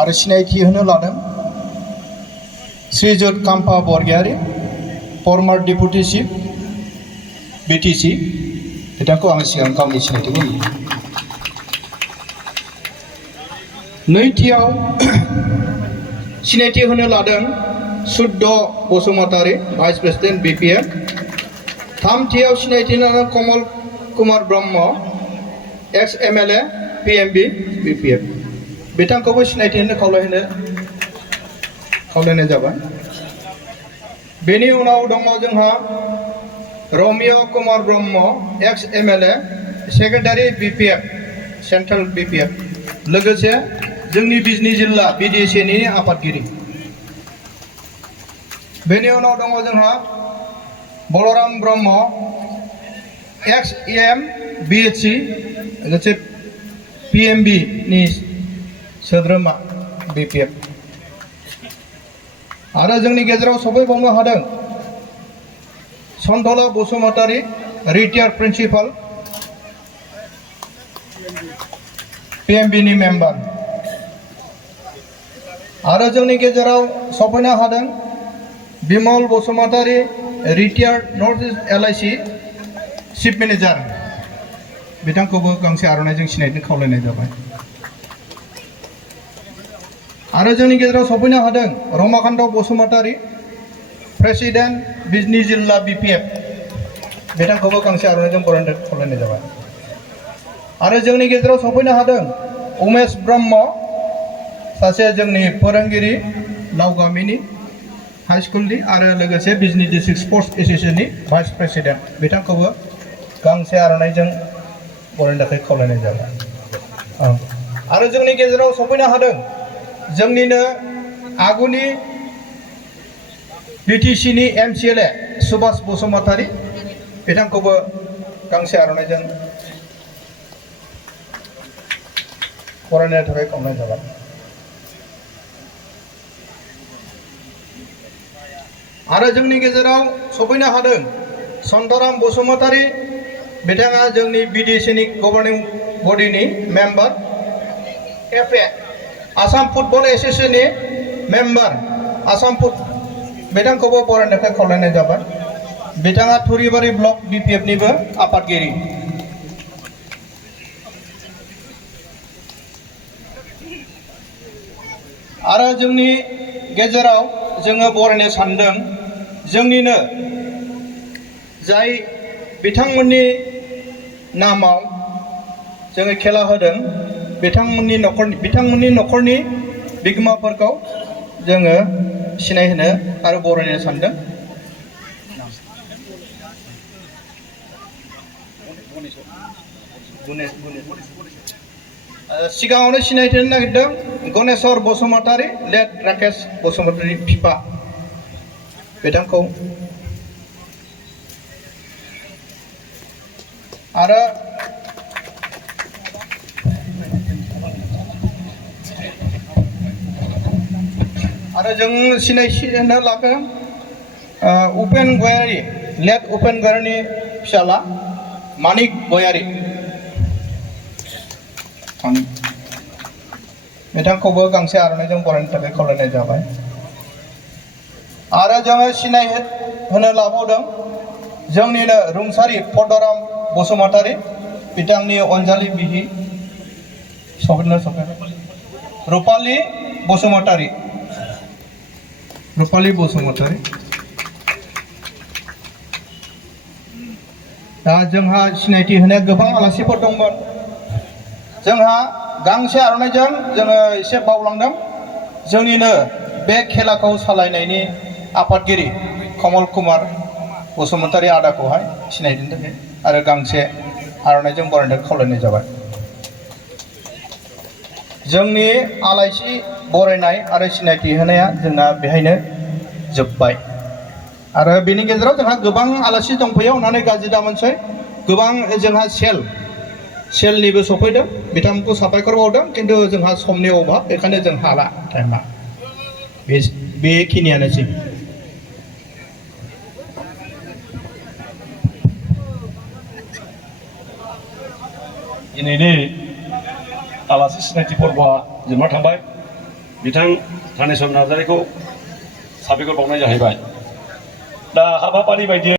आरो सिनायथि होनो लादों Shrijut Kampa Borgoyary former deputy chief BTC बिथांखौ आं सिगां गावनि सिनायथिखौ होयो। नैथियाव सिनायथि होनो लादों सुद्द बसुमतारी भाइस प्रेसिडेन्ट बिपिएफ। थामथियाव सिनायथि लादों Kamal Kumar Brahma ex MLA PMB BPF. बिथांखौबो सिनायथि होनो खावलायनाय जाबाय। बेनि उनाव दङ जोंहा रमिय Kumar Brahma ex MLA secretary BPF central BPF लोगोसे जोंनि बिजनी जिल्ला बिडिसिनि आफादगिरि। बेनि उनाव दङ जोंहा बलराम ब्रह्म एक्स एम बिएचसि लोगोसे पिएमबि नि सोद्रोमा बिपिएफ। आरो जोंनि गेजेराव सफैबावनो हादों सन्तला बसुमतारी रिटायार्ड प्रिन्सिपाल पिएमबि नि मेम्बार। आरो जोंनि गेजेराव सफैनो हादों Bimal Basumatary retired north east LIC chief manager. बिथांखौबो गांसे आर'नाइजों सिनायनो खावलायनाय जाबाय। आरो जोंनि गेजेराव सफैनो हादों रमाकान्त बसुमतारी प्रेसिडेन्ट बिजनी जिल्ला बिपिएफ। बिथांखौबो गांसे आर'नाइजों बरायनो खावलायनाय जाबाय। आरो जोंनि गेजेराव सफैनो हादों उमेश ब्रह्म सासे जोंनि फोरोंगिरि लावगामिनि हाई स्कुलनि आरो लोगोसे बिजनी डिस्ट्रिक्ट स्पर्ट्स एसोसिएशननि भाइस प्रेसिडेन्ट। बिथांखौबो गांसे आर'नाइजों बरायनो थाखाय खावलायनाय जाबाय। आरो जोंनि गेजेराव सफैनो हादों जोंनिनो आगुनि बिटिसिनि एमसिएलए सुभाष बसुमतारी। बिथांखौबो गांसे आर'नाइजों बरायनो थाखाय खावलायनाय जाबाय। आरो जोंनि गेजेराव सफैनो हादों सन्तराम बसुमतारी। बिथाङा जोंनि बिडिसिनि गभर्निं बडिनि मेम्बार एफए आसाम फुटबल एसोसिएशननि मेम्बार आसाम बिथांखौबो बरायनो थाखाय खावलायनाय जाबाय। बिथाङा थुरिबारि ब्लक बिपिएफनिबो आफादगिरि। आरो जोंनि गेजेराव जोङो बरायनो सानदों जोंनिनो जाय बिथांमोननि नामाव जोङो खेला होदों बिथांमोननि न'खरनि बिगोमाफोरखौ जोङो सिनायहोनो आरो बरायनो सानदों। सिगाङावनो सिनायथि होनो नागिरदों गणेश्वर बसुमतारी लेट राकेश बसुमतारी फिफा। बिथांखौ आरो जों सिनायथि होनो लागोन उपेन गयारी लेट उपेन गयारीनि फिसाला मानिक गयारी। बिथांखौबो गांसे आर'नाइजों बरायनो थाखाय खावलायनाय जाबाय। आरो जोङो सिनाय होनो लाबावदों जोंनिनो रुंसारि पदराम बसुमतारी। बिथांनि अनजालि बिहि रुपाली बसुमतारी। दा जोंहा सिनायथि होनाया गोबां आलासिफोर दंमोन। जोंहा गांसे आर'नाइजों जोङो एसे बावलांदों जोंनिनो बे खेलाखौ सालायनायनि आफादगिरि कमल कुमार बसुमतारी आदाखौहाय सिनायनो थाखाय आरो गांसे आर'नाइजों बरायनो खावलायनाय जाबाय। जोंनि आलासि बरायनाय आरो सिनायथि होनाया जोंना बेहायनो जोब्बाय। आरो बेनि गेजेराव जोंहा गोबां आलासि दंफैयो होननानै गाज्रि दामोनसै। गोबां जोंहा सेलनिबो सफैदों। बिथांमोनखौ साबायखर बावदों खिन्थु जोंहा समनि अभाब बेखायनो जों हाला टाइमा बेखिनियानोसै। दिनैनि आलासि सिनायथि फोरबोआ जोबना थांबाय। बिथां थानेस्वर नार्जारिखौ साबायखर बावनाय जाहैबाय। दा हाबाफारि बायदियै